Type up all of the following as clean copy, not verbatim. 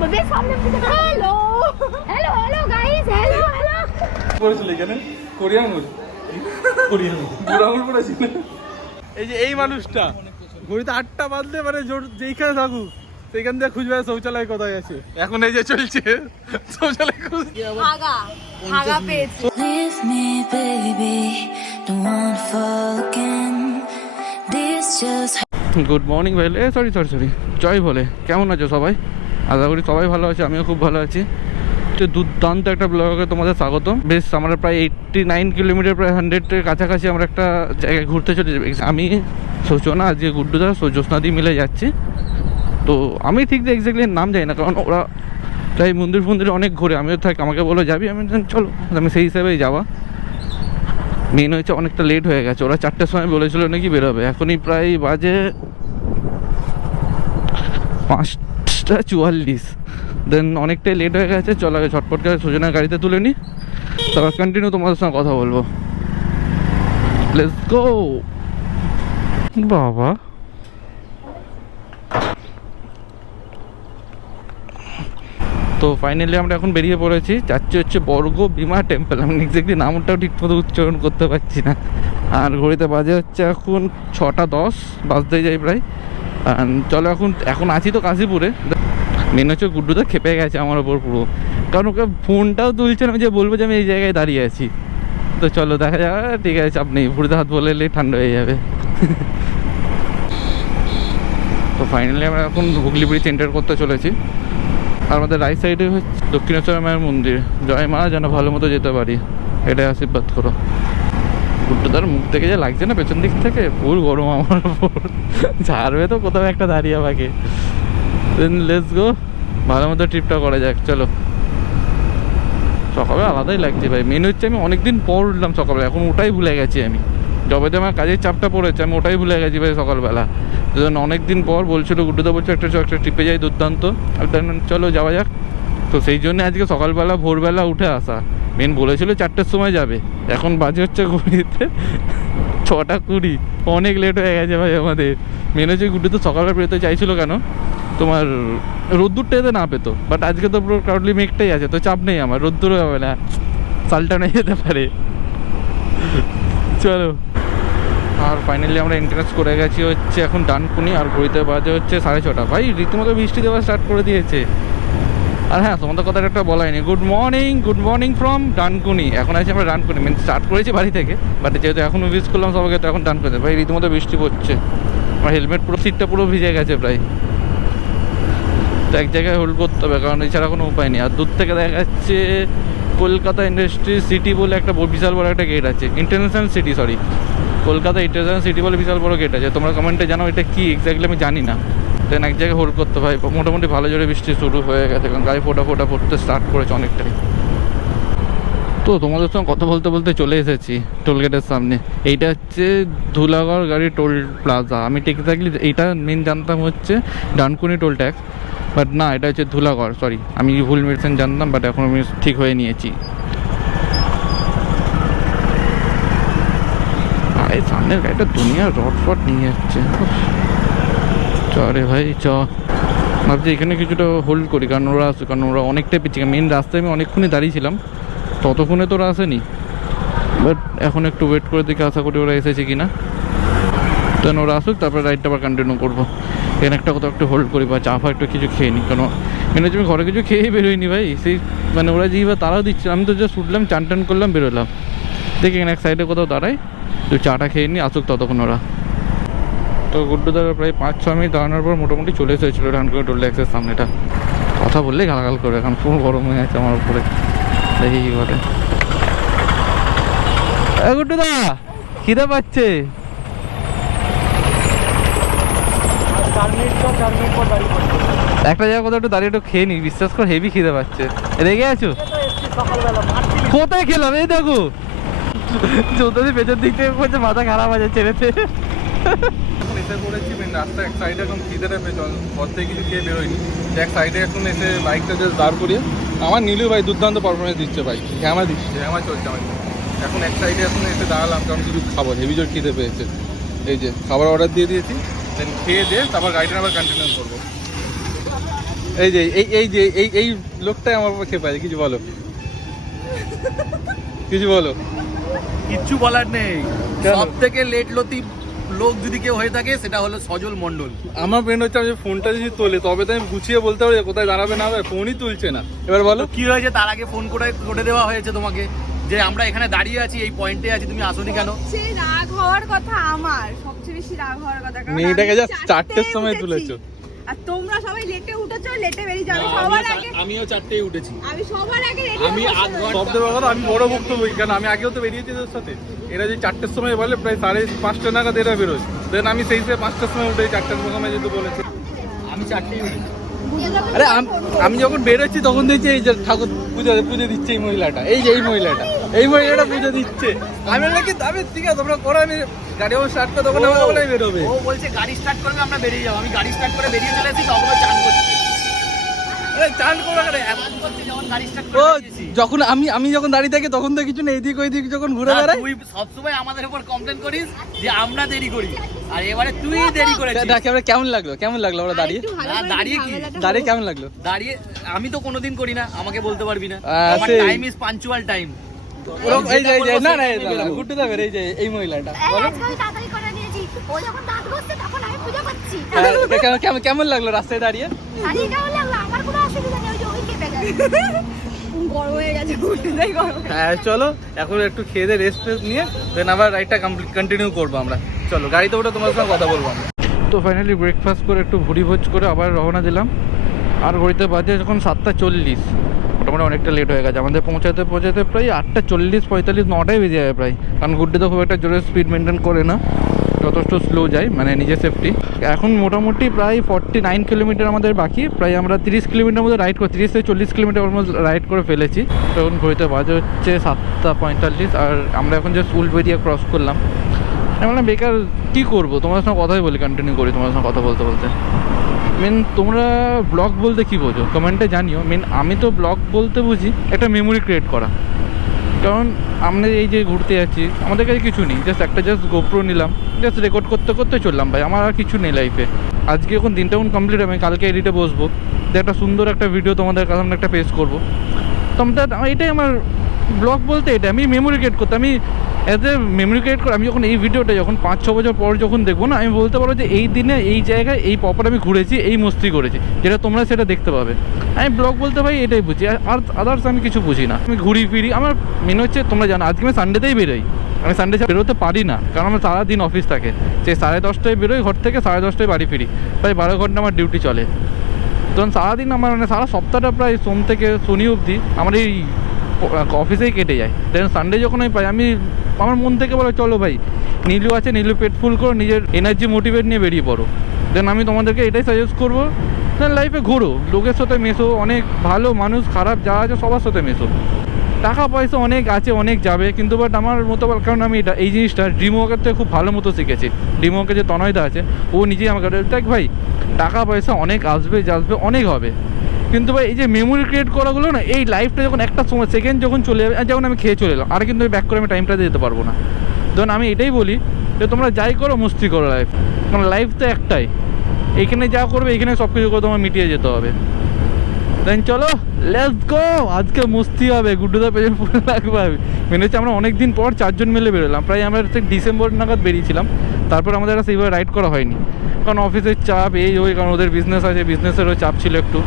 Hello hello hello guys, hello hello পড়েছিল এখানে Korean আঙুল, কোরিয়ান বুড়ো আঙুল পড়েছিল। এই যে এই মানুষটা ঘড়িতে 8টা বাজলে মানে যেইখানে থাকুক সেইখান থেকে খুঁজবে শৌচালয় কোথায় আছে। এখন এই যে চলছে শৌচালয় খুঁজ। আগা আগা পেয়েছি। Leave me, baby. Don't wanna fall again. This just good morning ভাই, সরি সরি সরি জয় বলে। কেমন আছো সবাই? আশা করি সবাই ভালো আছে, আমিও খুব ভালো আছি। তো দুর্দান্ত একটা ব্লগে তোমাদের স্বাগতম। বেশ আমরা প্রায় 89 কিলোমিটার, প্রায় 100-এর কাছাকাছি আমরা একটা জায়গায় ঘুরতে চলে যাবো। আমি সূচনা, আজকে গুড্ডুদা, জ্যোৎস্নাদি মিলে যাচ্ছি। তো আমি ঠিক এক্স্যাক্টলি নাম জানি না, কারণ ওরা তাই মন্দির ফন্দিরে অনেক ঘুরে। আমিও থাক, আমাকে বলো যাবি, আমি চলো, আমি সেই হিসাবেই যাওয়া। মেন হয়েছে অনেকটা লেট হয়ে গেছে, ওরা 4টের সময় বলেছিল নাকি বেরোবে, এখনই প্রায় বাজে 5:44। দেন অনেকটাই লেট হয়ে গেছে, চলো আগে ঝটপট করে সুজনের গাড়িতে তুলে নিই, তারপর কন্টিনিউ তোমাদের সঙ্গে কথা বলবো। Let's go. বাবা তো ফাইনালি আমরা এখন বেরিয়ে পড়েছি, যাচ্ছি হচ্ছে বর্গভীমা টেম্পল। আমি এক্স্যাক্টলি নামটাও ঠিকমতো উচ্চারণ করতে পারছি না। আর ঘড়িতে বাজে হচ্ছে এখন 6:10 বাজতেই যাই প্রায়। চলো এখন আছি তো কাশীপুরে। মেন হচ্ছে গুড্ডুদা খেপে গেছে আমার ওপর পুরো, কারণ ওকে ফোনটাও তুলছে না যে বলবো যে আমি এই জায়গায় দাঁড়িয়ে আছি। তো চলো দেখা যাবে, ঠিক আছে চাপ নেই, ভুড়িতে হাত বলে এলেই ঠান্ডা হয়ে যাবে। তো ফাইনালি আমরা এখন হুগলি ব্রিজ এন্টার করতে চলেছি। আর আমাদের রাইট সাইডে হচ্ছে দক্ষিণেশ্বর মায়ের মন্দির। জয় মা, যেন ভালো মতো যেতে পারি, এটাই আশীর্বাদ করো। গুড্ডুদার মুখ থেকে যে লাগছে না পেছন দিক থেকে, ফুল গরম আমার ওপর, ছাড়বে তো কোথাও একটা দাঁড়িয়ে আমাকে। দেন লেটস গো, ভালো মতো ট্রিপটা করা যাক। চলো, সকালে আলাদাই লাগছে ভাই। মেন হচ্ছে আমি অনেকদিন পর উঠলাম সকালবেলা, এখন ওটাই ভুলে গেছি আমি। যবেতে আমার কাজের চাপটা পড়েছে আমি ওটাই ভুলে গেছি ভাই সকালবেলা। যেন অনেকদিন পর বলছিল গুড্ডুদা, বলছে একটা ট্রিপে যাই দুর্দান্ত, চলো যাওয়া যাক। তো সেই জন্য আজকে সকালবেলা ভোরবেলা উঠে আসা। মেন বলেছিল 4টের সময় যাবে, এখন বাজে হচ্ছে ঘড়িতে 6:20। অনেক লেট হয়ে গেছে ভাই আমাদের। মেন হচ্ছে গুড্ডু তো সকালবেলা বেরোতে চাইছিল কেন, তোমার রোদ্দুরটা এতে না পেতো, বাট আজকে তো পুরো ক্রাউডলি মেঘটাই আছে, তো চাপ নেই আমার, রোদ্দুরও হবে না, সালটা নিয়ে যেতে পারে। চলো। আর ফাইনালি আমরা এন্ট্রান্স করে গেছি হচ্ছে এখন ডানকুনি, আর ঘড়িতে বাজে হচ্ছে 6:30। ভাই রীতিমতো বৃষ্টি দেওয়া স্টার্ট করে দিয়েছে। আর হ্যাঁ, তোমাদের কথা একটা বলাই নেই, গুড মর্নিং ফ্রম ডানকুনি। এখন আছি আমরা ডানকুনি, মানে স্টার্ট করেছি বাড়ি থেকে, বাট যেহেতু এখন উইশ করলাম সবাইকে, তো এখন ডানকুনি। ভাই রীতিমতো বৃষ্টি পড়ছে, আমার হেলমেট পুরো, সিটটা পুরো ভিজে গেছে প্রায়। তো এক জায়গায় হোল্ড করতে হবে, কারণ এছাড়া কোনো উপায় নেই। আর দূর থেকে দেখা যাচ্ছে কলকাতা ইন্ডাস্ট্রি সিটি বলে একটা বিশাল বড় একটা গেট আছে, international city, sorry Kolkata international city বলে বিশাল বড় গেট আছে। তোমরা কমেন্টে জানাও এটা কি এক্স্যাক্টলি, আমি জানি না। দেন এক জায়গায় হোল্ড করতে হয়। মোটামুটি ভালো জোরে বৃষ্টি শুরু হয়ে গেছে, কারণ গায়ে ফোটা পড়তে স্টার্ট করেছে অনেকটাই। তো তোমাদের সঙ্গে কথা বলতে বলতে চলে এসেছি টোলগেটের সামনে। এইটা হচ্ছে ধুলাগড় গাড়ি টোল প্লাজা। আমি ঠিক এক্স্যাক্টলি এইটা মেন জানতাম হচ্ছে ডানকুনি টোল ট্যাক্স, বাট না, এটা হচ্ছে ধুলাগড়। সরি, আমি ভুল মেডিসিন জানতাম, বাট এখন আমি ঠিক হয়ে নিয়েছি। এই সামনের গাড়িটা দুনিয়া রট নিয়ে যাচ্ছে। চ রে ভাই চ, ভাবছি এখানে কিছুটা হোল্ড করি, কারণ ওরা অনেকটাই পিছিয়ে। মেন রাস্তায় আমি অনেকক্ষণই দাঁড়িয়েছিলাম, ততক্ষণে তো ওরা আসেনি, বাট এখন একটু ওয়েট করে দেখি, আশা করি ওরা এসেছে কি না। দেন ওরা আসুক, তারপরে রাইডটা আবার কন্টিনিউ করবো। এখানে একটা কোথাও একটু হোল্ড করি, বা চা ফা একটু কিছু খেয়ে নিই, কেন মেনে হচ্ছে আমি ঘরে কিছু খেয়েই বেরোইনি ভাই। সেই মানে ওরা যেইভাবে তারাও দিচ্ছে, আমি তো জাস্ট উঠলাম, চান করলাম, বেরোলাম। দেখি এখানে এক সাইডে কোথাও দাঁড়াই, তো চাটা খেয়ে নিই, আসুক ততক্ষণ ওরা। তো গুড্ডুদার প্রায় 5-6 মিনিট দাঁড়ানোর পর মোটামুটি চলে এসেছিলো ডানকুনি টোল ট্যাক্সের সামনেটা। কথা বললেই গালাগাল করে, এখন পুরো গরম হয়ে আছে আমার উপরে। দেখি কী বলে। গুড্ডুদা খিদে পাচ্ছে। একটা জায়গা কোথাও একটু দাঁড়িয়ে একটু খেয়ে নি, বিশ্বাস কর হেভি খিদে পাচ্ছে। রেগে আছো? কোথায় খেলাম? এই দেখো চৌধুরী পেছন দিক থেকে করছে, মাথা খারাপ আছে ছেড়েছে। এসে পড়েছি মেন রাস্তা এক সাইডে, এখন খিদেটা পেছন ঘর থেকে কিছু খেয়ে বেরোয়নি। এক সাইডে এখন এসে বাইকটা জাস্ট দাঁড় করিয়ে, আমার নীলু ভাই দুর্দান্ত পারফরমেন্স দিচ্ছে ভাই, ঘ্যামা চলছে আমার। এখন এক সাইডে এখন এসে দাঁড়ালাম, কারণ কিছু খাবো, হেভি জোর খিদে পেয়েছে। এই যে খাবার অর্ডার দিয়ে দিয়েছি, দেন খেয়ে দিয়ে তারপর গাড়িটা আবার কন্টিনিউ করবো। এই যে এই লোকটাই আমার উপর খেপে আছে, কিছু বলো, কিছু বলো। কিচ্ছু বলার নেই। কেন? সব থেকে লেট লতিফ লোক যদি কেউ হয়ে থাকে সেটা হলো সজল মন্ডল। আমার ফ্রেন্ড হচ্ছে, আমি ফোনটা যদি তোলে তবে তো আমি গুছিয়ে বলতে পারি কোথায় দাঁড়াবে না হবে, ফোনই তুলছে না। এবার বলো তো কি হয়েছে, তার আগে ফোন করে দেওয়া হয়েছে তোমাকে যে আমরা এখানে দাঁড়িয়ে আছি, এই পয়েন্টে আছি, তুমি আসোনি কেন? সবচেয়ে রাগ হওয়ার কথা আমার, সবচেয়ে বেশি রাগ হওয়ার কথা, কারণ মেয়েটাকে আমি যা 4টের সময় উঠেছি। তুলেছো। আর তোমরা সবাই লেটে উঠেছো, লেটে বেরিয়ে যাবে না, সবার আগে। আমিও 4টেই উঠেছি। আমি সবার আগে রেডি আমি আধ ঘন্টা- সব দেওয়ার কথা আমি বড় বক্তব্য, কারণ আমি আগেও তো বেরিয়েছি তোর সাথে। এরা যে 4টের সময় বলে প্রায় 5:30 নাগাদ এরা বেরোয়, দেন আমি সেই 5টার সময় উঠে 4টার সময় যেহেতু বলেছে। আমি 4টেই উঠেছি। আরে আমি যখন বেরোচ্ছি তখন দেখছি এই যে ঠাকুর পুজো দিচ্ছে এই মহিলাটা, এই যে এই মহিলাটা পুজো দিচ্ছে। আমি নাকি তবে ঠিক আছে তোমরা করো, আমি গাড়ি আমার স্টার্ট করে তখন আমার বলেই বেরোবে। ও বলছে গাড়ি স্টার্ট করবে আমরা বেরিয়ে যাবো। আমি গাড়ি স্টার্ট করে বেরিয়ে চলে এসেছি, তখন ও চান করছে। আরে চান করো কেন? চান করছে যখন গাড়ি স্টার্ট ও করে বেরিয়েছি। যখন আমি যখন দাঁড়িয়ে থাকি তখন তো কিছু নেই, এদিক ওইদিক যখন ঘুরে না, বেড়াই। তুই সবসময় আমাদের উপর কমপ্লেন করিস যে আমরা দেরি করি, আর এবারে তুই দেরি করেছিস। দেখি আমরা কেমন লাগলো আমরা দাঁড়িয়ে দাঁড়িয়ে কি? দাঁড়িয়ে কেমন লাগলো? দাঁড়িয়ে আমি তো কোনোদিন করি না, আমাকে বলতে পারবি না। আমার সেই। Time is punctual time. ওরকম এই যে না বেরোবো। গুড্ডু দা এই যে এই মহিলাটা বলো। আজকে আমি তাড়াতাড়ি করে নিয়েছি, ও যখন দাঁত ঘষছে তখন আমি পুজো করছি। কেমন লাগলো রাস্তায় দাঁড়িয়ে? দাঁড়িয়ে কেমন লাগলো? আমার কোনো অসুবিধা নেই, ওই যে ওই কেঁপে গেছে। গরম হয়ে গেছে, উঠেই গরম। হ্যাঁ চলো এখন একটু খেয়ে দিয়ে রেস্ট নিয়ে দেন আবার রাইডটা কন্টিনিউ করবো আমরা। চলো গাড়িতে ওটা তোমার সঙ্গে কথা বলবো আমরা। তো ফাইনালি ব্রেকফাস্ট করে একটু ভুড়ি ভোজ করে আবার রওনা দিলাম। আর ঘড়িতে বাজে যখন 7:40, মোটামুটি অনেকটা লেট হয়ে গেছে আমাদের পৌঁছাতে প্রায় 8:40, 45, 9টাই বেজে যাবে প্রায়। কারণ গুড্ডে তো খুব একটা জোরে স্পিড মেনটেন করে না, যথেষ্ট স্লো যায়, মানে নিজের সেফটি। এখন মোটামুটি প্রায় 49 কিলোমিটার আমাদের বাকি, প্রায় আমরা 30 কিলোমিটার মধ্যে রাইড করে 30 থেকে 40 কিলোমিটার অলমোস্ট রাইড করে ফেলেছি। তখন ঘড়িতে বাজে হচ্ছে 7:45, আর আমরা এখন যে উলবেড়িয়া ক্রস করলাম। আমি বললাম বেকার কী করবো, তোমার সঙ্গে কথাই বলি, কন্টিনিউ করি তোমার সঙ্গে কথা বলতে বলতে। মেন তোমরা ব্লগ বলতে কী বোঝো কমেন্টে জানিও। মেন আমি তো ব্লগ বলতে বুঝি একটা মেমোরি ক্রিয়েট করা। কারণ আমরা এই যে ঘুরতে যাচ্ছি, আমাদের কাছে কিছু নেই, জাস্ট গোপ্রো নিলাম, জাস্ট রেকর্ড করতে করতে চললাম ভাই, আমার আর কিছু নেই লাইফে। আজকে এখন দিনটা এখন কমপ্লিট, আমি কালকে এডিটে বসবো, একটা সুন্দর একটা ভিডিও তোমাদের কাছে একটা পেশ করবো। তোমরা এটাই আমার ব্লগ বলতে, এটা আমি মেমোরি ক্রিয়েট করতে, আমি অ্যাজ এ মেমোরি ক্রিয়েট করে আমি যখন এই ভিডিওটা যখন 5-6 বছর পর যখন দেখবো না, আমি বলতে পারবো যে এই দিনে এই জায়গায় এই প্রপার আমি ঘুরেছি, এই মস্তি করেছি, যেটা তোমরা সেটা দেখতে পাবে। আমি ব্লগ বলতে ভাই এটাই বুঝি, আর আদার্স আমি কিছু বুঝি না। আমি ঘুরি ফিরি, আমার মেন হচ্ছে তোমরা জানো আজকে আমি সানডেতেই বেরোই, আমি সানডে বেরোতে পারি না কারণ আমার সারাদিন অফিস থাকে। সে 10:30টায় বেরোই ঘর থেকে, 10:30টায় বাড়ি ফিরি, প্রায় 12 ঘন্টা আমার ডিউটি চলে। তখন সারাদিন আমার মানে সারা সপ্তাহটা প্রায় সোম থেকে শনি অবধি আমার এই অফিসেই কেটে যায়। দেন সানডে যখন আমি পাই, আমি আমার মন থেকে বলো চলো ভাই নীলু আছে, নীলু পেট ফুল করো, নিজের এনার্জি মোটিভেট নিয়ে বেরিয়ে পড়ো। দেন আমি তোমাদেরকে এটাই সাজেস্ট করবো, দেন লাইফে ঘোরো, লোকের সাথে মেশো, অনেক ভালো মানুষ খারাপ যা আছে সবার সাথে মেশো। টাকা পয়সা অনেক আছে, অনেক যাবে, কিন্তু বাট আমার মতো, কারণ আমি এই জিনিসটা ড্রিম ওয়াকের থেকে খুব ভালো মতো শিখেছি। ড্রিম ওয়াকে যে তনয়দা আছে, ও নিজেই আমাকে দেখ ভাই টাকা পয়সা অনেক আসবে যাবে, অনেক হবে, কিন্তু ভাই এই যে মেমোরি ক্রিয়েট করাগুলো না, এই লাইফটা যখন একটা সময় সেকেন্ড যখন চলে যাবে, যেমন আমি খেয়ে চলে এলাম, আর কিন্তু ব্যাক করে আমি টাইমটাতে যেতে পারবো না। ধরুন আমি এটাই বলি যে তোমরা যাই করো মস্তি করো লাইফ, কারণ লাইফ তো একটাই, এইখানে যা করবে এইখানে সব কিছু করে তোমার মিটিয়ে যেতে হবে। দেন চলো লেটস গো, আজকে মস্তি হবে, গুড্ডুদা পেছনে পুরো লাগবে। মেনে হচ্ছে আমরা অনেক দিন পর 4 জন মিলে বেরোলাম, প্রায় আমরা ডিসেম্বর নাগাদ বেরিয়েছিলাম, তারপর আমাদের আর সেইভাবে রাইড করা হয়নি, কারণ অফিসের চাপ এই ওই, কারণ ওদের বিজনেস আছে, বিজনেসেরও চাপ ছিল একটু।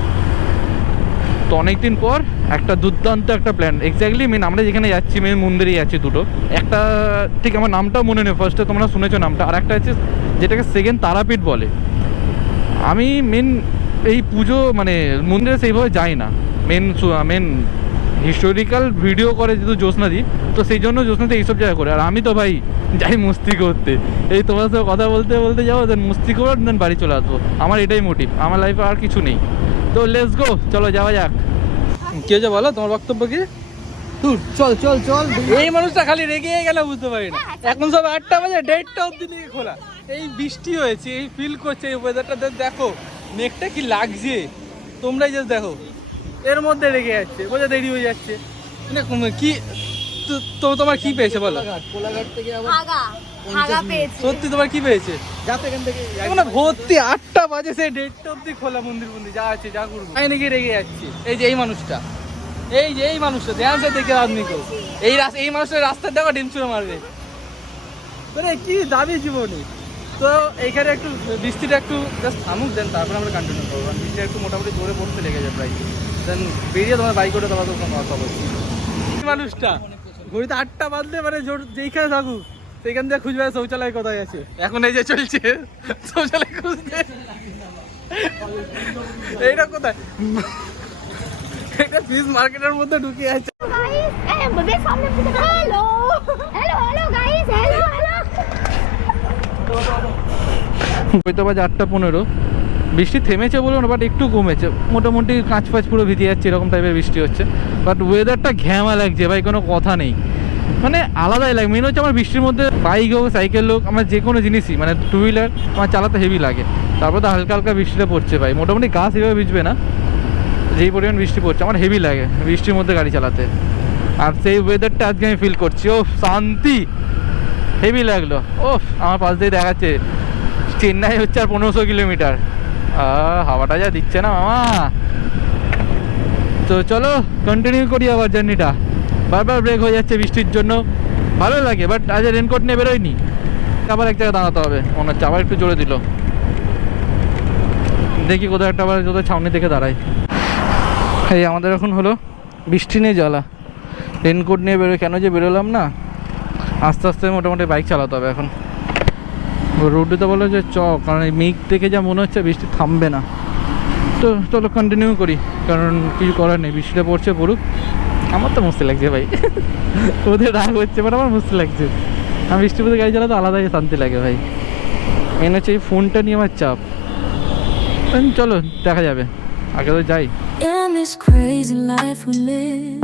তো অনেকদিন পর একটা দুর্দান্ত একটা প্ল্যান, এক্স্যাক্টলি মেন আমরা যেখানে যাচ্ছি মেন মন্দিরেই যাচ্ছি দুটো, একটা ঠিক আমার নামটাও মনে নেই, ফার্স্টে তোমরা শুনেছো নামটা, আর একটা হচ্ছে যেটাকে সেকেন্ড তারাপীঠ বলে। আমি মেন এই পুজো মানে মন্দিরে সেইভাবে যাই না, মেন হিস্টোরিক্যাল ভিডিও করে যেহেতু জ্যোৎস্নাদি, তো সেই জন্য জ্যোৎস্নাতে এইসব জায়গা করে, আর আমি তো ভাই যাই মস্তি করতে, এই তোমার সাথে কথা বলতে বলতে যাবো, দেন মস্তি করো, দেন বাড়ি চলে আসবো, আমার এটাই মোটিভ, আমার লাইফে আর কিছু নেই। তো লেটস গো, চলো যাওয়া যাক। কি হয়েছে বলো, তোমার বক্তব্য কি? চল এই মানুষটা খালি রেগে গেল, বুঝতে পারি না, এখন সব 8টা বাজে, 1:30টা অব্দি দিকে খোলা, এই বৃষ্টি হয়েছে, এই ফিল করছে, এই ওয়েদারটা দেখো, মেঘটা কি লাগছে, তোমরাই জাস্ট দেখো, এর মধ্যে রেগে যাচ্ছে, বোঝা দেরি হয়ে যাচ্ছে, মানে কি তোমার কি পেয়েছে বলো? কোলাঘাট থেকে আবার হাগা হাগা পেয়েছি। সত্যি তোমার কি পেয়েছে? যাতে এখান থেকে মানে ভর্তি 8টা বাজে, সেই 1:30 অব্দি খোলা মন্দির যা আছে যা করবো আমি নাকি রেগে যাচ্ছি। এই যে এই মানুষটা, এই মানুষটা ধ্যান সে দেখে আদমি কো এই মানুষটা রাস্তায় দেখো ডিম ছুঁড়ে মারবে। মানে কি দাবি জীবনে। তো এইখানে একটু বৃষ্টিটা একটু জাস্ট থামুক, দেন তারপরে আমরা কন্টিনিউ করবো। বৃষ্টি একটু মোটামুটি জোরে পড়তে লেগে যায় প্রায়, দেন বেরিয়ে তোমার বাইক ওঠে তোমার তো কোনো কথা বলছি। মানুষটা ঘড়িতে 8টা বাজলে মানে যেইখানে থাকুক সেইখান থেকে খুঁজবে শৌচালয় কোথায় আছে। এখন এই যে চলছে শৌচালয় খুঁজতে, এইটা কোথায়, এটা ফিশ মার্কেটের মধ্যে ঢুকে আছে। Hello hello guys, hello hello. হয়তো বাজে 8:15, বৃষ্টি থেমেছে বলবো না, বাট একটু কমেছে, মোটামুটি কাঁচ ফাঁচ পুরো ভিজে যাচ্ছে এরকম টাইপের বৃষ্টি হচ্ছে। বাট ওয়েদারটা ঘ্যামা লাগছে ভাই, কোনো কথা নেই, মানে আলাদাই লাগে। মেন হচ্ছে আমার বৃষ্টির মধ্যে বাইক হোক সাইকেল হোক আমার যে কোনো জিনিসই মানে টু হুইলার আমার চালাতে হেভি লাগে। তারপর তো হালকা হালকা বৃষ্টিটা পড়ছে ভাই, মোটামুটি গাছ এভাবে ভিজবে না, যেই পরিমাণ বৃষ্টি পড়ছে আমার হেভি লাগে বৃষ্টির মধ্যে গাড়ি চালাতে। আর সেই ওয়েদারটা আজকে আমি ফিল করছি, ও শান্তি, হেভি লাগলো। ও আমার পাশ দিয়ে দেখাচ্ছে চেন্নাই হচ্ছে আর 1500 কিলোমিটার, হাওয়াটা যা দিচ্ছে না মামা। তো চলো কন্টিনিউ করি আবার জার্নিটা। বারবার ব্রেক হয়ে যাচ্ছে বৃষ্টির জন্য, ভালো লাগে, বাট আজ রেনকোট নিয়ে বেরোয়নি, আবার এক জায়গায় দাঁড়াতে হবে মনে হচ্ছে। আবার একটু জোরে দিল, দেখি কোথাও একটা আবার কোথাও ছাউনি থেকে দাঁড়াই। এই আমাদের এখন হলো বৃষ্টি নিয়ে জ্বালা, রেনকোট নিয়ে বেরোয় কেন যে বেরোলাম না, আস্তে আস্তে মোটামুটি বাইক চালাতে হবে এখন। রোডে তো বলো যে কারণ এই মেঘ থেকে যা মনে হচ্ছে বৃষ্টি থামবে না। তো চলো কন্টিনিউ করি, কারণ কিছু করার নেই, বৃষ্টিটা পড়ছে পড়ুক। আমার তো মস্তি লাগছে ভাই, ওদের রাগ হচ্ছে বাট আমার মস্তি লাগছে। আমি বৃষ্টির মধ্যে গাড়ি চালাতে আলাদাই শান্তি লাগে ভাই। মেন হচ্ছে এই ফোনটা নিয়ে আমার চাপ। চলো দেখা যাবে, আগে তো যাই। In this crazy life we live,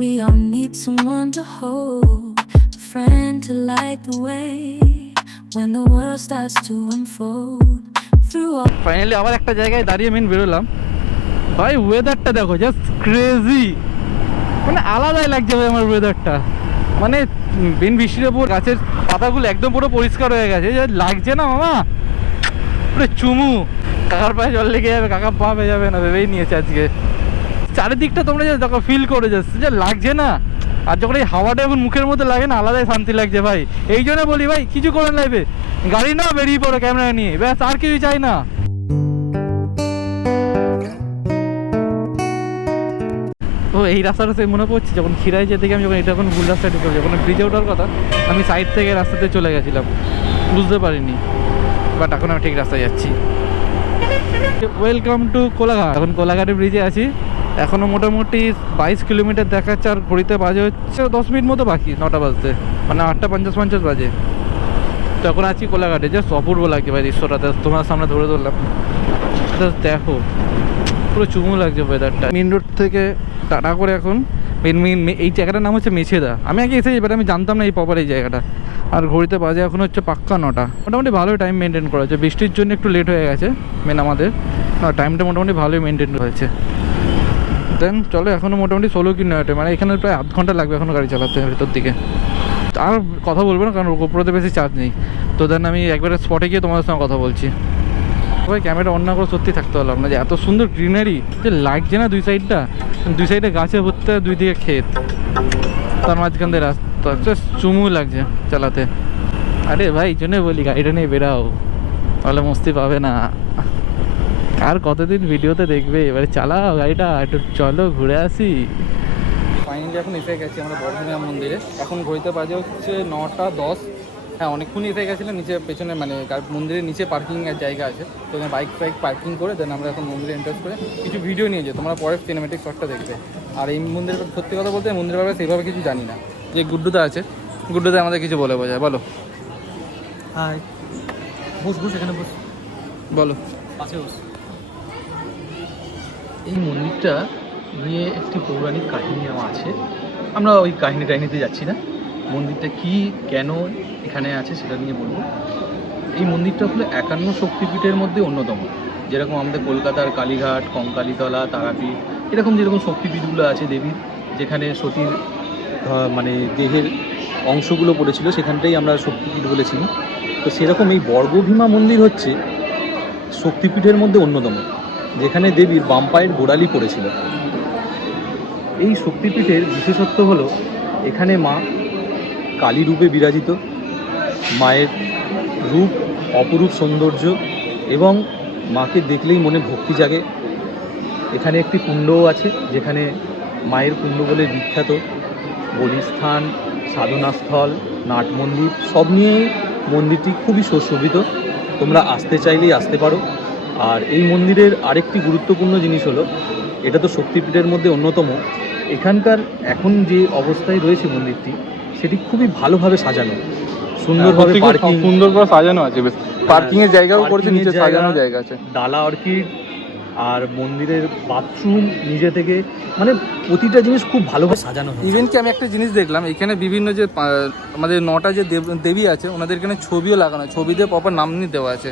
we all need someone to hold, a friend to light the way when the world starts to unfold. Through all finally আবার একটা জায়গায় দাঁড়িয়ে মেন বেরোলাম ভাই। ওয়েদারটা দেখো জাস্ট ক্রেজি, মানে আলাদাই লাগছে ভাই আমার ওয়েদারটা। মানে বিন বৃষ্টির ওপর গাছের পাতাগুলো একদম পুরো পরিষ্কার হয়ে গেছে, যে লাগছে না মামা পুরো চুমু। কাকার পায়ে জল লেগে যাবে, কাকার পা পেয়ে যাবে না ভেবেই নিয়েছে আজকে। চারিদিকটা তোমরা যে দেখো ফিল করে যাচ্ছে যে লাগছে না, আর যখন এই হাওয়াটা এখন মুখের মধ্যে লাগে না আলাদাই শান্তি লাগছে ভাই। এই জন্য বলি ভাই কিছু করে লাগবে, গাড়ি না বেরিয়ে পড়ো ক্যামেরা নিয়ে, ব্যাস আর কিছু চাই না। ও এই রাস্তাটা সে মনে পড়ছে যখন খিরাই যেতে গিয়ে আমি যখন এটা এখন ভুল রাস্তায় ঢুকে যখন ব্রিজে ওঠার কথা আমি সাইড থেকে রাস্তাতে চলে গেছিলাম, বুঝতে পারিনি, বাট এখন আমি ঠিক রাস্তায় যাচ্ছি। Welcome to Kolaghat. এখন কোলাঘাটের ব্রিজে আছি, এখনও মোটামুটি 22 কিলোমিটার দেখাচ্ছে, আর ঘড়িতে বাজে হচ্ছে 10 মিনিট মতো বাকি 9টা বাজতে, মানে 8:50 বাজে। তো এখন আছি কোলাঘাটে, জাস্ট অপূর্ব লাগছে ভাই দৃশ্যটাতে, তোমার সামনে ধরে ধরলাম জাস্ট দেখো, পুরো চুমু লাগছে ওয়েদারটা। মেন রোড থেকে টাটা করে এখন এই জায়গাটার নাম হচ্ছে মেছেদা। আমি আগে এসেছি বাট আমি জানতাম না এই প্রপার এই জায়গাটা। আর ঘড়িতে বাজে এখন হচ্ছে পাক্কা 9টা, মোটামুটি ভালোই টাইম মেনটেন করা হয়েছে। বৃষ্টির জন্য একটু লেট হয়ে গেছে মেন আমাদের, না টাইমটা মোটামুটি ভালোই মেনটেন হয়েছে। দেন চলো এখনও মোটামুটি 16 কিলোমিটার, মানে এখানে প্রায় আধ ঘন্টা লাগবে এখনও গাড়ি চালাতে ভেতর দিকে। আর কথা বলবো না কারণ গোপ্রোতে বেশি চার্জ নেই। তো দেন আমি একবারে স্পটে গিয়ে তোমাদের সঙ্গে কথা বলছি। ভাই ক্যামেরা অন না করে সত্যি থাকতে পারলাম না, যে এত সুন্দর গ্রিনারি যে লাগছে না, দুই সাইডে গাছে ভর্তি, দুই দিকে ক্ষেত, তার মাঝখান দিয়ে রাস্তা, জাস্ট চুমু লাগছে চালাতে। আরে ভাই এই জন্যই বলি গাড়িটা নিয়ে বেরাও, তাহলে মস্তি পাবে না। আর কতদিন ভিডিওতে দেখবে, এবারে চালাও গাড়িটা, একটু চলো ঘুরে আসি। ফাইনালি এখন এসে গেছি আমরা বর্ধমান মন্দিরে। এখন ঘড়িতে বাজে হচ্ছে 9:10। হ্যাঁ অনেকক্ষণই এসে গেছিলাম, নিচে পেছনে মানে মন্দিরের নিচে পার্কিংয়ের জায়গা আছে, তো এখানে বাইক পার্কিং করে দেন আমরা এখন মন্দিরে এন্টার করে কিছু ভিডিও নিয়ে যাই, তোমরা পরে সিনেমেটিক শটটা দেখবে। আর এই মন্দিরের সত্যি কথা বলতে মন্দিরের ব্যাপারে সেইভাবে কিছু জানি না। যে গুড্ডুদা আছে, গুড্ডুদা আমাদের কিছু বলে বোঝায়, বলো। হাই, বস এখানে বস, বলো। পাশে বস। এই মন্দিরটা নিয়ে একটি পৌরাণিক কাহিনী আমার আছে, আমরা ওই কাহিনীতে যাচ্ছি না। মন্দিরটা কি কেন এখানে আছে সেটা নিয়ে বলবো। এই মন্দিরটা হলো 51 শক্তিপীঠের মধ্যে অন্যতম। যেরকম আমাদের কলকাতার কালীঘাট, কঙ্কালীতলা, তারাপীঠ, এরকম যেরকম শক্তিপীঠগুলো আছে দেবীর, যেখানে সতীর মানে দেহের অংশগুলো পড়েছিল, সেখানটাই আমরা শক্তিপীঠ বলেছি। তো সেরকম এই বর্গভীমা মন্দির হচ্ছে শক্তিপীঠের মধ্যে অন্যতম, যেখানে দেবীর বাম পায়ের গোড়ালি পড়েছিল। এই শক্তিপীঠের বিশেষত্ব হলো এখানে মা কালী রূপে বিরাজিত। মায়ের রূপ অপরূপ সৌন্দর্য এবং মাকে দেখলেই মনে ভক্তি জাগে। এখানে একটি কুণ্ডও আছে, যেখানে মায়ের কুণ্ড বলে বিখ্যাত। বলিস্থান, সাধনাস্থল, নাট মন্দির সব নিয়েই মন্দিরটি খুবই সুশোভিত। তোমরা আসতে চাইলেই আসতে পারো। আর এই মন্দিরের আরেকটি গুরুত্বপূর্ণ জিনিস হলো, এটা তো শক্তিপীঠের মধ্যে অন্যতম, এখানকার এখন যে অবস্থায় রয়েছে মন্দিরটি সেটি খুবই ভালোভাবে সাজানো, সুন্দরভাবে পার্কিং, সুন্দর করে সাজানো আছে, বেশ পার্কিং এর জায়গাও করেছে, নিচে সাজানো জায়গা আছে, ডালা অর্কিড, আর মন্দিরের বাথরুম নিজে থেকে, মানে প্রতিটা জিনিস খুব ভালোভাবে সাজানো হয়েছে। ইভেন কি আমি একটা জিনিস দেখলাম, এখানে বিভিন্ন যে আমাদের 9টা যে দেবী আছে ওনাদের এখানে ছবিও লাগানো, ছবি দিয়ে প্রপার নাম নিয়ে দেওয়া আছে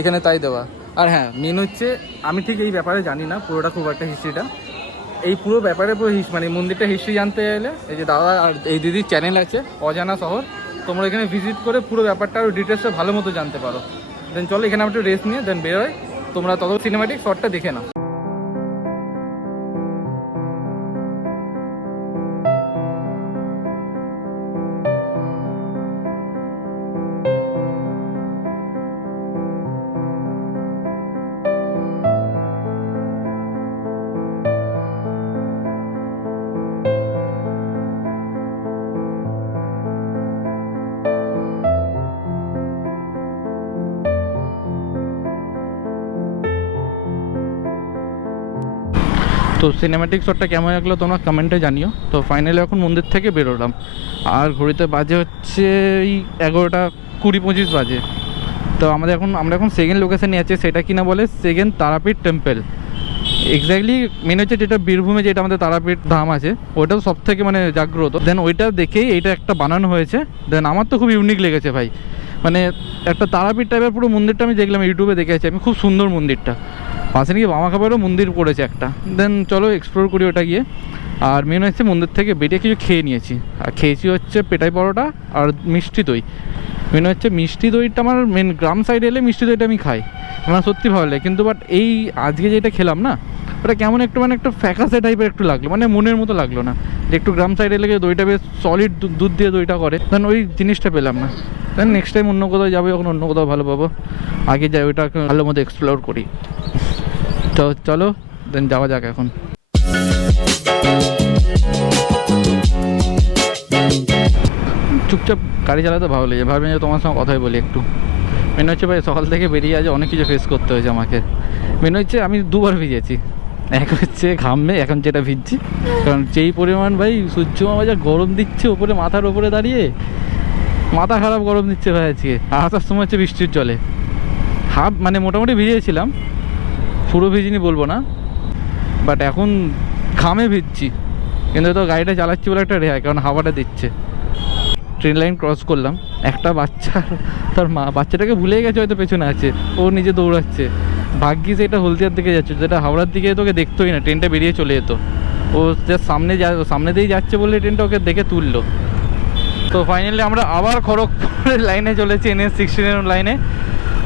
এখানে, তাই দেওয়া। আর হ্যাঁ, মেন হচ্ছে আমি ঠিক এই ব্যাপারে জানি না পুরোটা, খুব একটা হিস্ট্রিটা, এই পুরো ব্যাপারে পুরো মানে মন্দিরটা হিস্ট্রি জানতে গেলে এই যে দাদা আর এই দিদির চ্যানেল আছে অজানা শহর, তোমরা এখানে ভিজিট করে পুরো ব্যাপারটা আরও ডিটেলসে ভালো মতো জানতে পারো। দেন চলো এখানে আমি একটু রেস্ট নিয়ে দেন বেরোয়, তোমরা তত সিনেমাটিক শটটা দেখে নাও। তো সিনেম্যাটিক শটটা কেমন লাগলো তোমরা কমেন্টে জানিও। তো ফাইনালি এখন মন্দির থেকে বেরোলাম, আর ঘড়িতে বাজে হচ্ছে এই 11:20-25 বাজে। তো আমরা এখন সেকেন্ড লোকেশানে আছি, সেটা কিনা বলে second Tarapith temple. Exactly main হচ্ছে যেটা বীরভূমে যেটা আমাদের তারাপীঠ ধাম আছে, ওইটাও সব থেকে মানে জাগ্রত। দেন ওইটা দেখেই এইটা একটা বানানো হয়েছে। দেন আমার তো খুব ইউনিক লেগেছে ভাই, মানে একটা তারাপীঠ টাইপের পুরো মন্দিরটা আমি দেখলাম, ইউটিউবে দেখেছি আমি, খুব সুন্দর মন্দিরটা। পাশে নাকি বামা খাবারও মন্দির পড়েছে একটা। দেন চলো এক্সপ্লোর করি ওটা গিয়ে। আর মেন হচ্ছে মন্দির থেকে বেরিয়ে কিছু খেয়ে নিয়েছি, আর খেয়েছি হচ্ছে পেটাই পরোটা আর মিষ্টি দই। মেন হচ্ছে মিষ্টি দইটা আমার মেন গ্রাম সাইডে এলে মিষ্টি দইটা আমি খাই, আমার সত্যি ভালো লাগে। কিন্তু বাট এই আজকে যেটা খেলাম না, ওটা কেমন একটু মানে একটু ফ্যাকাসে টাইপের একটু লাগলো, মানে মনের মতো লাগলো না। যে একটু গ্রাম সাইডে এলে দইটা বেশ সলিড দুধ দিয়ে দইটা করে, দেন ওই জিনিসটা পেলাম না। দেন নেক্সট টাইম অন্য কোথাও যাবো, যখন অন্য কোথাও ভালো পাবো, আগে যাই ওইটা ভালো মতো এক্সপ্লোর করি। তো চলো দেন যাওয়া যাক এখন। চুপচাপ গাড়ি চালাতে ভালো লাগে, ভাববেন যে তোমার সঙ্গে কথাই বলি একটু। মেন হচ্ছে ভাই সকাল থেকে বেরিয়ে আছে, অনেক কিছু ফেস করতে হয়েছে আমাকে। মেন হচ্ছে আমি দুবার ভিজেছি, এক হচ্ছে ঘামে, এখন যেটা ভিজছি, কারণ যেই পরিমাণ ভাই সূর্য মামা যা গরম দিচ্ছে ওপরে, মাথার ওপরে দাঁড়িয়ে মাথা খারাপ গরম দিচ্ছে ভাই আজকে। আর আসার সময় হচ্ছে বৃষ্টির জলে হাফ, মানে মোটামুটি ভিজেছিলাম, পুরো ভিজিনি বলবো না, বাট এখন ঘামে ভিজছি। কিন্তু তো গাড়িটা চালাচ্ছি বলে একটা রেহাই, কারণ হাওয়াটা দিচ্ছে। ট্রেন লাইন ক্রস করলাম, একটা বাচ্চা তার মা বাচ্চাটাকে ভুলে গেছে, হয়তো পেছনে আছে, ও নিজে দৌড়াচ্ছে। ভাগ্যিস এটা হলদিয়ার দিকে যাচ্ছে, যেটা হাওড়ার দিকে তোকে দেখতোই না, ট্রেনটা বেরিয়ে চলে যেত। ও জাস্ট সামনে দিয়েই যাচ্ছে বলে ট্রেনটা ওকে দেখে তুললো। তো ফাইনালি আমরা আবার খড়গপুরের লাইনে চলেছি, NH-16 লাইনে।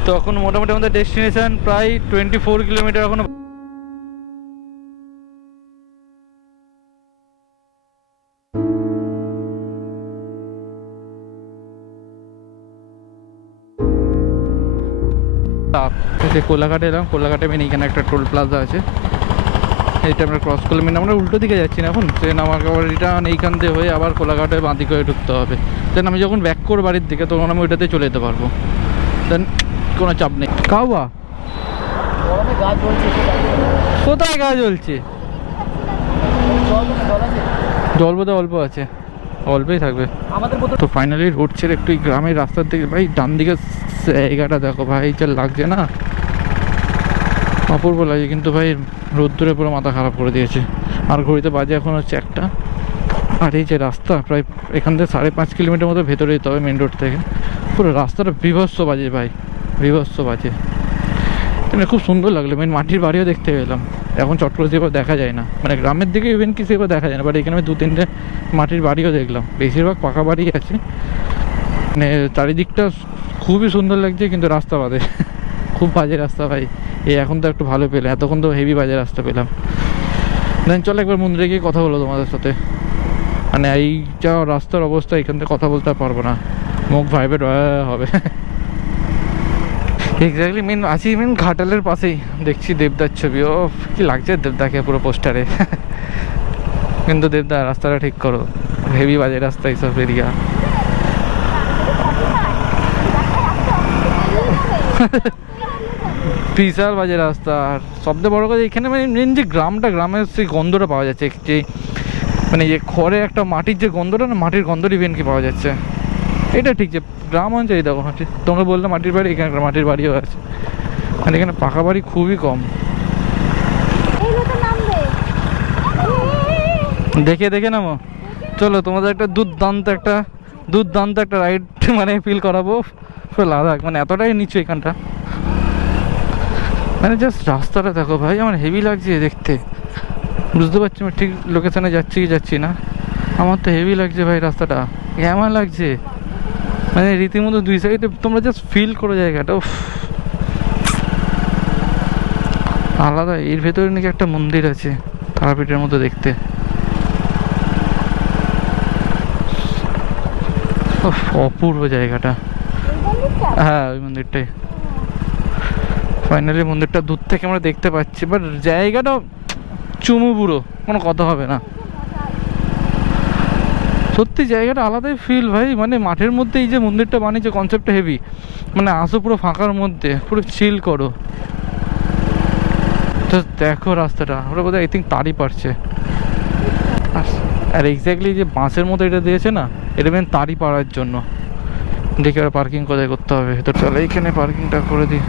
তো এখন মোটামুটি আমাদের ডেস্টিনেশন প্রায় 24 কিলোমিটার এখনো। কোলাঘাটে এলাম, কোলাঘাটে মেন এখানে একটা টোল প্লাজা আছে, এইটা আমরা ক্রস করলে মেন আমরা উল্টো দিকে যাচ্ছি না এখন। ট্রেন আমাকে আবার রিটার্ন এইখান দিয়ে হয়ে আবার কোলাঘাটে বাঁ দিকে হয়ে ঢুকতে হবে। দেন আমি যখন ব্যাক করবো বাড়ির দিকে, তখন আমি ওইটাতে চলে যেতে পারবো। দেন কোনো চাপ নেই। খাওয়া কোথায় গাছ জ্বলছে? জল বোধহয় অল্প আছে, অল্পই থাকবে। তো ফাইনালি রোড ছেড়ে একটু গ্রামের রাস্তার দিকে, ভাই ডান দিকে জায়গাটা দেখো ভাই, যা লাগছে না, অপূর্ব লাগে। কিন্তু ভাই রোদ্দুরে পুরো মাথা খারাপ করে দিয়েছে। আর ঘড়িতে বাজে এখন হচ্ছে 1টা। আর এই যে রাস্তা প্রায় এখান থেকে 5.5 কিলোমিটার মতো ভেতরে যেতে হবে মেন রোড থেকে। পুরো রাস্তাটা বিভৎস বাজে ভাই, বিভৎস বাজে। খুব সুন্দর লাগলো, মেন মাটির বাড়িও দেখতে পেলাম। এখন চট করে সেভাবে দেখা যায় না, মানে গ্রামের দিকে ইভেন কি সেভাবে দেখা যায় না। বাট এখানে আমি 2-3টে মাটির বাড়িও দেখলাম, বেশিরভাগ পাকা বাড়ি আছে। মানে চারিদিকটা খুবই সুন্দর লাগছে, কিন্তু রাস্তা বাদে খুব বাজে রাস্তা ভাই। এই এখন তো একটু ভালো পেলাম, এতক্ষণ তো হেভি বাজে রাস্তা পেলাম। দেন চলো একবার মন্দিরে গিয়ে কথা বলো তোমাদের সাথে। মানে এই যা রাস্তার অবস্থা, এখান থেকে কথা বলতে পারবো না, মুখ ভাইব্রেট হবে। এক্স্যাক্টলি মেন ঘাটালের পাশেই দেখছি দেবদার ছবি। ও কি লাগছে দেবদাকে পুরো পোস্টারে। কিন্তু দেবদা রাস্তাটা ঠিক করো, হেভি বাজে রাস্তা এইসব এরিয়া। বিশাল বাজে রাস্তা। আর সবচেয়ে বড় কথা এখানে মানে মেন যে গ্রামের সেই গন্ধটা পাওয়া যাচ্ছে, যে মানে যে খড়ে একটা মাটির যে গন্ধটা না, মাটির গন্ধটা ইভেন কি পাওয়া যাচ্ছে। এটা ঠিক যে গ্রাম অঞ্চলে দেখো মাটির, তোমরা বললে মাটির বাড়ি, এখানে মাটির বাড়িও আছে। মানে এখানে পাকা বাড়ি খুবই কম। দেখে নামো। চলো তোমাদের একটা দুর্দান্ত একটা রাইড মানে ফিল করাবো পুরো লাদাখ। মানে এতটাই নিচু এখানটা, মানে জাস্ট রাস্তাটা দেখো ভাই, আমার হেভি লাগছে দেখতে। বুঝতে পারছি আমি ঠিক লোকেশনে যাচ্ছি কি যাচ্ছি না। আমার তো হেভি লাগছে ভাই রাস্তাটা, কেমন লাগছে মানে রীতিমতো দুই সাইডে তোমরা জাস্ট ফিল করো জায়গাটা। আলাদা। এর ভেতরে নাকি একটা মন্দির আছে তারাপীঠের মতো দেখতে। অপূর্ব জায়গাটা। হ্যাঁ ওই মন্দিরটাই। ফাইনালি মন্দিরটা দূর থেকে আমরা দেখতে পাচ্ছি, বাট জায়গাটা চুমু পুরো, কোনো কথা হবে না। সত্যি জায়গাটা আলাদাই ফিল ভাই। মানে মাঠের মধ্যে এই যে মন্দিরটা বানিয়েছে, কনসেপ্টটা হেভি। মানে আসো পুরো ফাঁকার মধ্যে, পুরো চিল করো, জাস্ট দেখো রাস্তাটা। ওরা বোধহয় আই থিঙ্ক তারই পারছে। আর এক্স্যাক্টলি যে বাসের মতো এটা দিয়েছে না, এটা মেন তারই পাড়ার জন্য। দেখি আর পার্কিং কোথায় করতে হবে। তো চলো এইখানে পার্কিংটা করে দিই।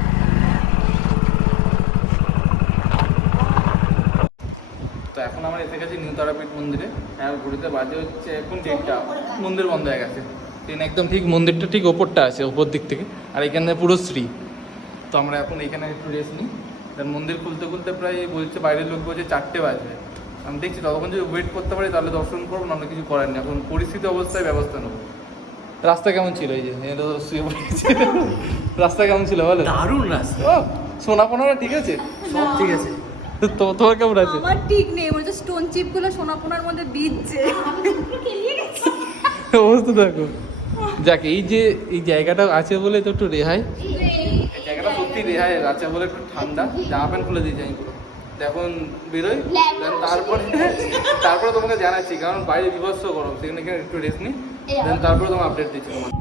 তো এখন আমরা এসে গেছি নিউ তারাপীঠ মন্দিরে। আর ঘুরিতে বাজে হচ্ছে এখন 1:30। মন্দির বন্ধ হয়ে গেছে। ট্রেন একদম ঠিক মন্দিরটা ঠিক ওপরটা আছে, ওপর দিক থেকে। আর এখানে পুরো শ্রী। তো আমরা এখন এখানে একটু রেস্ট নিই। মন্দির খুলতে প্রায় বলছে বাইরের লোক বলছে 4টে বাজবে। আমি দেখছি ততক্ষণ যদি ওয়েট করতে পারি তাহলে দর্শন করবো, না আমরা কিছু করার নেই। এখন পরিস্থিতি অবস্থায় ব্যবস্থা নেবো। রাস্তা কেমন ছিল? এই যে রাস্তা কেমন ছিল বলো? দারুণ রাস্তা। ও সোনাপোনারা ঠিক আছে? সব ঠিক আছে। তো তোমার কেমন আছে? আমার ঠিক নেই, ওই যে স্টোন চিপ গুলো সোনাপোনার মধ্যে দিচ্ছে। অবস্থা দেখো। যাক এই যে এই জায়গাটা আছে বলে তো একটু রেহাই। এই জায়গাটা সত্যি রেহাই আছে বলে একটু ঠান্ডা। জামা প্যান্ট খুলে দিয়ে যাই পুরো। এখন বেরোই, তারপরে তোমাকে জানাচ্ছি, কারণ বাইরে বিভৎস গরম, সেখানে একটু রেস্ট নিই, দেন তারপরে তোমার আপডেট দিচ্ছি তোমার।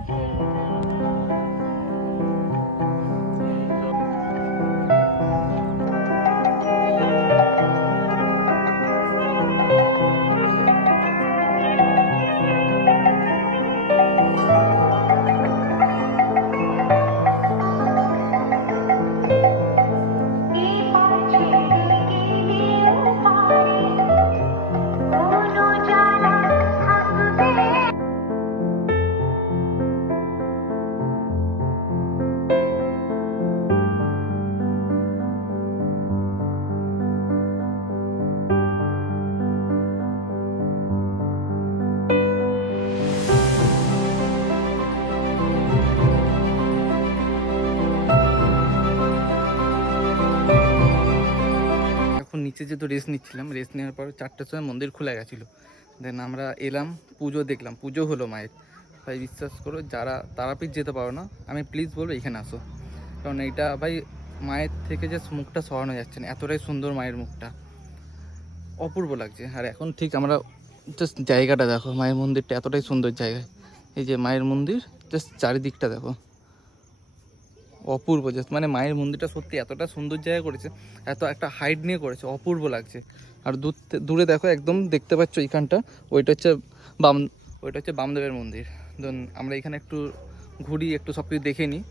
নিচে যেহেতু রেস্ট নিচ্ছিলাম, রেস্ট নেওয়ার পর 4টার সময় মন্দির খুলে গেছিলো। দেন আমরা এলাম, পুজো দেখলাম, পুজো হলো মায়ের। ভাই বিশ্বাস করো যারা তারাপীঠ যেতে পারো না, আমি প্লিজ বলবো এখানে আসো। কারণ এইটা ভাই মায়ের থেকে যে মুখটা সরানো যাচ্ছে না, এতটাই সুন্দর মায়ের মুখটা, অপূর্ব লাগছে। আর এখন ঠিক আমরা জাস্ট জায়গাটা দেখো, মায়ের মন্দিরটা এতটাই সুন্দর জায়গায়। এই যে মায়ের মন্দির, জাস্ট চারিদিকটা দেখো, অপূর্ব। জাস্ট মানে মায়ের মন্দিরটা সত্যি এতটা সুন্দর জায়গা করেছে, এত একটা হাইট নিয়ে করেছে, অপূর্ব লাগছে। আর দূরে দেখো একদম দেখতে পাচ্ছ এইখানটা, ওইটা হচ্ছে বামদেবের মন্দির। ধরুন আমরা এখানে একটু ঘুরি, একটু সব কিছু দেখে নিই।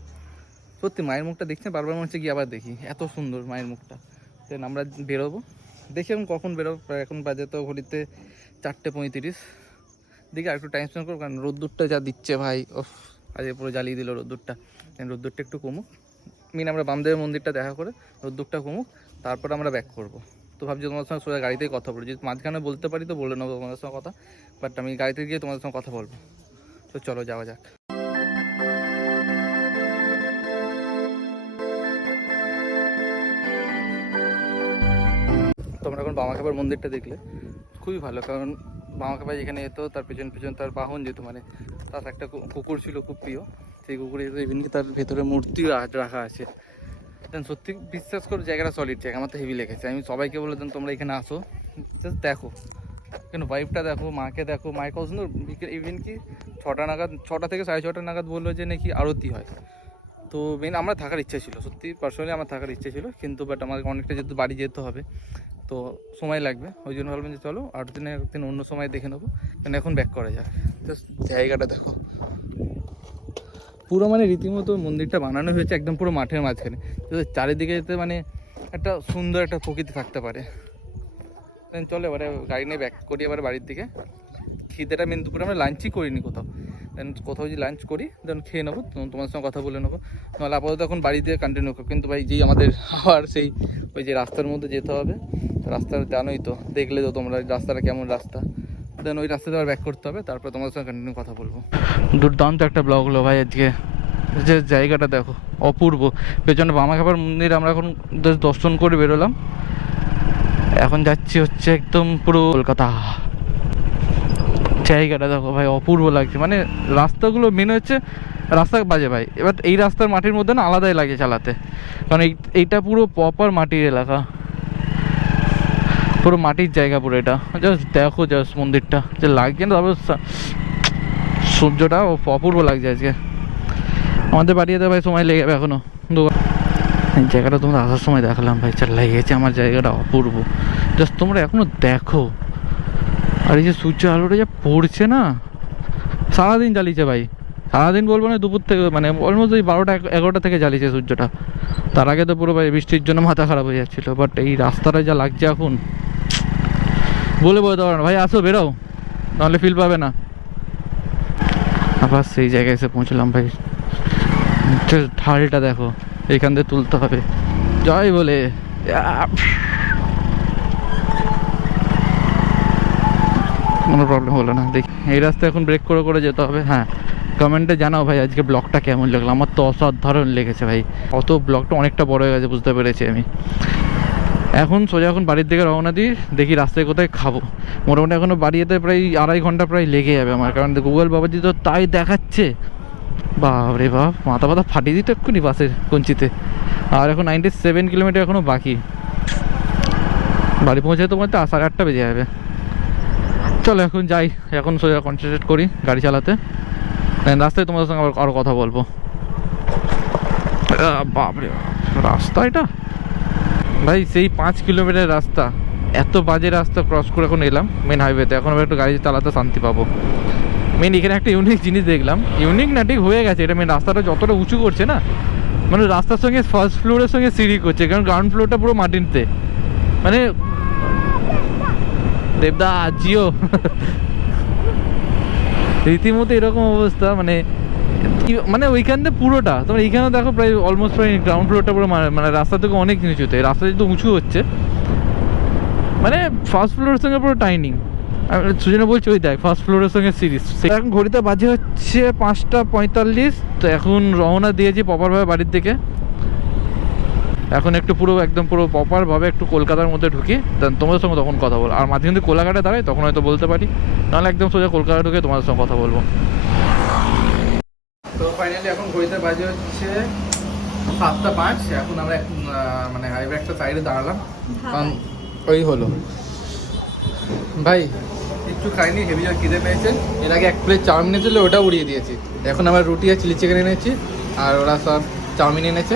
সত্যি মায়ের মুখটা দেখছি বারবার মনে হচ্ছে গিয়ে আবার দেখি, এত সুন্দর মায়ের মুখটা। দেন আমরা বেরোবো, দেখি এখন কখন বেরোবো। এখন বাজে তো ঘড়িতে 4:35। দেখি আর একটু টাইম স্পেন্ড করবো, কারণ রোদ্দুরটা যা দিচ্ছে ভাই, আজ পুরো জ্বালিয়ে দিল রোদ্দুরটা। রোদ্দুরটা একটু কমুক, আমরা বামদেবের মন্দিরটা দেখা করে রোদ্দুরটা কমুক, তারপর আমরা ব্যাক করবো। তো ভাবছি তোমাদের সঙ্গে সোজা গাড়িতেই কথা বলবো, যদি মাঝখানে বলতে পারি তো বলে নেবো তোমাদের সঙ্গে কথা, বাট আমি গাড়িতে গিয়ে তোমাদের সঙ্গে কথা বলবো। তো চলো যাওয়া যাক। তোমরা এখন বামাখ্যাপার মন্দিরটা দেখলে খুবই ভালো, কারণ বামাখ্যাপা যেখানে যেত তার পেছন পেছন তার বাহন যেত, মানে তার একটা কুকুর ছিল খুব প্রিয়, সেই কুকুরে ইভেনকি তার ভেতরে মূর্তি রাখা আছে। দেন সত্যি বিশ্বাস করো জায়গাটা সলিড জায়গা, আমার তো হেভি লেগেছে। আমি সবাইকে বলে দেন তোমরা এখানে আসো, জাস্ট দেখো, কেন ওয়াইফটা দেখো, মাকে দেখো, মায়ের কত সুন্দর। ইভেন কি 6টা নাগাদ, 6টা থেকে 6:30 নাগাদ বললো যে নাকি আরতি হয়। তো মেন আমরা থাকার ইচ্ছা ছিল, সত্যি পার্সোনালি আমার থাকার ইচ্ছে ছিল, কিন্তু বাট আমাকে অনেকটা যেহেতু বাড়ি যেতে হবে তো সময় লাগবে, ওই জন্য ভাবলাম যে চলো আর একদিন অন্য সময় দেখে নেবো, কেন এখন ব্যাক করা যাক। জাস্ট জায়গাটা দেখো, পুরো মানে রীতিমতো মন্দিরটা বানানো হয়েছে একদম পুরো মাঠের মাঝখানে, চারিদিকে যেতে মানে একটা সুন্দর একটা প্রকৃতি থাকতে পারে। দেন চলো এবারে গাড়ি নিয়ে ব্যাক করি এবার বাড়ির দিকে। খিদেটা মেন দুপুরে আমরা লাঞ্চই করিনি কোথাও, দেন কোথাও যদি লাঞ্চ করি দেন খেয়ে নেবো, তোমার সঙ্গে কথা বলে নেবো, নাহলে আপাতত এখন বাড়ি দিয়ে কন্টিনিউ করবো। কিন্তু ভাই যেই আমাদের আবার সেই ওই যে রাস্তার মধ্যে যেতে হবে, রাস্তা জানোই তো, দেখলে তো তোমরা রাস্তাটা কেমন রাস্তা, দেন ওই রাস্তাতে আবার ব্যাক করতে হবে, তারপর তোমাদের সঙ্গে কন্টিনিউ কথা বলবো। দুর্দান্ত একটা ব্লগ হলো ভাই আজকে, যে জায়গাটা দেখো অপূর্ব। পেছনে বামাখ্যাপার মন্দির আমরা এখন দর্শন করে বেরোলাম, এখন যাচ্ছি হচ্ছে একদম পুরো কলকাতা। জায়গাটা দেখো ভাই অপূর্ব লাগছে, মানে রাস্তাগুলো মেন হচ্ছে রাস্তা বাজে ভাই, এবার এই রাস্তার মাটির মধ্যে না আলাদাই লাগে চালাতে, কারণ এইটা পুরো প্রপার মাটির এলাকা, পুরো মাটির জায়গা পুরো এটা। জাস্ট দেখো জাস্ট মন্দিরটা যে লাগছে না, তারপর সূর্যটা অপূর্ব লাগছে আজকে। আমাদের বাড়ি যেতে ভাই সময় লেগে যাবে এখনো, এই জায়গাটা তোমরা আসার সময় দেখালাম ভাই, চাল লেগেছে আমার জায়গাটা অপূর্ব, জাস্ট তোমরা এখনো দেখো। আর এই যে সূর্য আলোটা যা পড়ছে না, সারাদিন জ্বালিয়েছে ভাই, সারাদিন বলবো না, দুপুর থেকে মানে অলমোস্ট ওই 12টা-11টা থেকে জ্বালিয়েছে সূর্যটা। তার আগে তো পুরো ভাই বৃষ্টির জন্য মাথা খারাপ হয়ে যাচ্ছিলো, বাট এই রাস্তাটা যা লাগছে এখন বলে বলতে পারো না ভাই, আসো বেরো নাহলে ফিল পাবে না। আবার সেই জায়গায় এসে পৌঁছলাম ভাই, ঢালটা দেখো, এইখান থেকে তুলতে হবে জয় বলে। কোনো প্রবলেম হলো না, দেখি এই রাস্তা এখন ব্রেক করে করে যেতে হবে। হ্যাঁ কমেন্টে জানাও ভাই আজকে ব্লগটা কেমন লাগলো, আমার তো অসাধারণ লেগেছে ভাই, অত ব্লগটা অনেকটা বড় হয়ে গেছে বুঝতে পেরেছি আমি। এখন সোজা এখন বাড়ির দিকে রওনা দিই, দেখি রাস্তায় কোথায় খাবো। মোটামুটি এখনও বাড়ি যেতে প্রায় 2.5 ঘন্টা প্রায় লেগে যাবে আমার, কারণ গুগল বাবাজি তো তাই দেখাচ্ছে, বাপরে বাপ মাথা পাতা ফাটিয়ে দিত এক্ষুনি বাসের কঞ্চিতে। আর এখন 97 কিলোমিটার এখনও বাকি, বাড়ি পৌঁছে তো মধ্যে 8:30 বেজে যাবে। চলো এখন যাই, এখন সোজা কনসেন্ট্রেট করি গাড়ি চালাতে, রাস্তায় তোমাদের সঙ্গে আরও কথা বলবো। বাপরে রাস্তা এটা ভাই সেই 5 কিলোমিটার রাস্তা, এত বাজে রাস্তা ক্রস করে এখন এলাম মেন হাইওয়েতে, এখন আবার একটু গাড়ি চালাতে শান্তি পাবো। মেন এখানে একটা ইউনিক জিনিস দেখলাম, ইউনিক না ঠিক হয়ে গেছে এটা, মেন রাস্তাটা যতটা উঁচু করছে না, মানে রাস্তার সঙ্গে ফার্স্ট ফ্লোরের সঙ্গে সিঁড়ি করছে, কারণ গ্রাউন্ড ফ্লোরটা পুরো মাটিতে, মানে দেবদা জিও রীতিমতো এরকম অবস্থা, মানে মানে ওইখান থেকে পুরোটা তোমার এইখানে দেখো প্রায় অলমোস্ট প্রায় গ্রাউন্ড ফ্লোরটা পুরো মানে রাস্তা থেকে অনেক নিচুতে, রাস্তা যেহেতু উঁচু হচ্ছে মানে ফার্স্ট ফ্লোরের সঙ্গে পুরো টাইনিং। সুজনে বলছি ওই দেখ ফার্স্ট ফ্লোরের সঙ্গে সিরিজ। এখন ঘড়িতে বাজে হচ্ছে 5:45, তো এখন রওনা দিয়েছি প্রপারভাবে বাড়ির দিকে। এখন একটু পুরো একদম পুরো প্রপারভাবে একটু কলকাতার মধ্যে ঢুকি, দেন তোমাদের সঙ্গে তখন কথা বলবো। আর মাঝে কিন্তু কোলাঘাটে দাঁড়াই তখন হয়তো বলতে পারি, নাহলে একদম সোজা কলকাতা ঢুকে তোমাদের সঙ্গে কথা বলবো। তো ফাইনালি এখন ঘড়িতে বাজে হচ্ছে 7:05, এখন আমরা মানে হাইওয়ে একটা সাইডে দাঁড়ালাম, কারণ ওই হলো ভাই একটু খাইনি, হেভি আর খিদে পেয়েছে। এর আগে 1 প্লেট চাউমিন এনেছিল, ওটা উড়িয়ে দিয়েছি। এখন আমরা রুটি আর চিলি চিকেন এনেছি, আর ওরা সব চাউমিন এনেছে।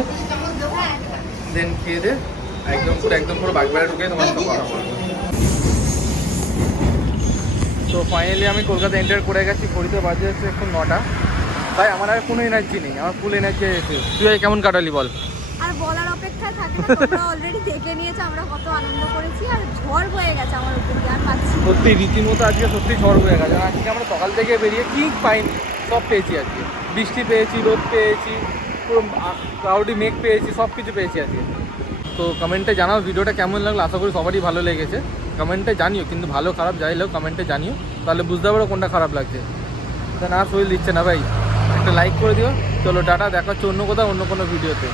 দেন খেয়ে দে একদম পুরো বাগবাড়া ঢুকে তোমার সাথে কথা বলবো। তো ফাইনালি আমি কলকাতা এন্টার করে গেছি, ঘড়িতে বাজে হচ্ছে এখন 9টা। ভাই আমার আর কোনো এনার্জি নেই, আমার ফুল এনার্জি এসে। তুই কেমন কাটালি বল? আর বলার অপেক্ষায় থাকে না, তোমরা অলরেডি দেখে নিয়েছো আমরা কত আনন্দ করেছি, আর ঝড় বয়ে গেছে আমার উপর দিয়ে, আর পাচ্ছি সত্যি রীতিমতো আজকে সত্যি ঝড় বয়ে গেছে। আজকে আমরা সকাল থেকে বেরিয়ে কি পাইনি, সব পেয়েছি আজকে। বৃষ্টি পেয়েছি, রোদ পেয়েছি, পুরো ক্লাউডি মেঘ পেয়েছি, সব কিছু পেয়েছি আজকে। তো কমেন্টে জানাও ভিডিওটা কেমন লাগলো, আশা করি সবারই ভালো লেগেছে। কমেন্টে জানিও, কিন্তু ভালো খারাপ যাই হোক কমেন্টে জানিও, তাহলে বুঝতে পারো কোনটা খারাপ লাগছে। তা না শরীর দিচ্ছে না ভাই, একটা লাইক করে দিও। চলো টাটা, দেখা হচ্ছে অন্য কোথাও অন্য কোনো ভিডিওতে।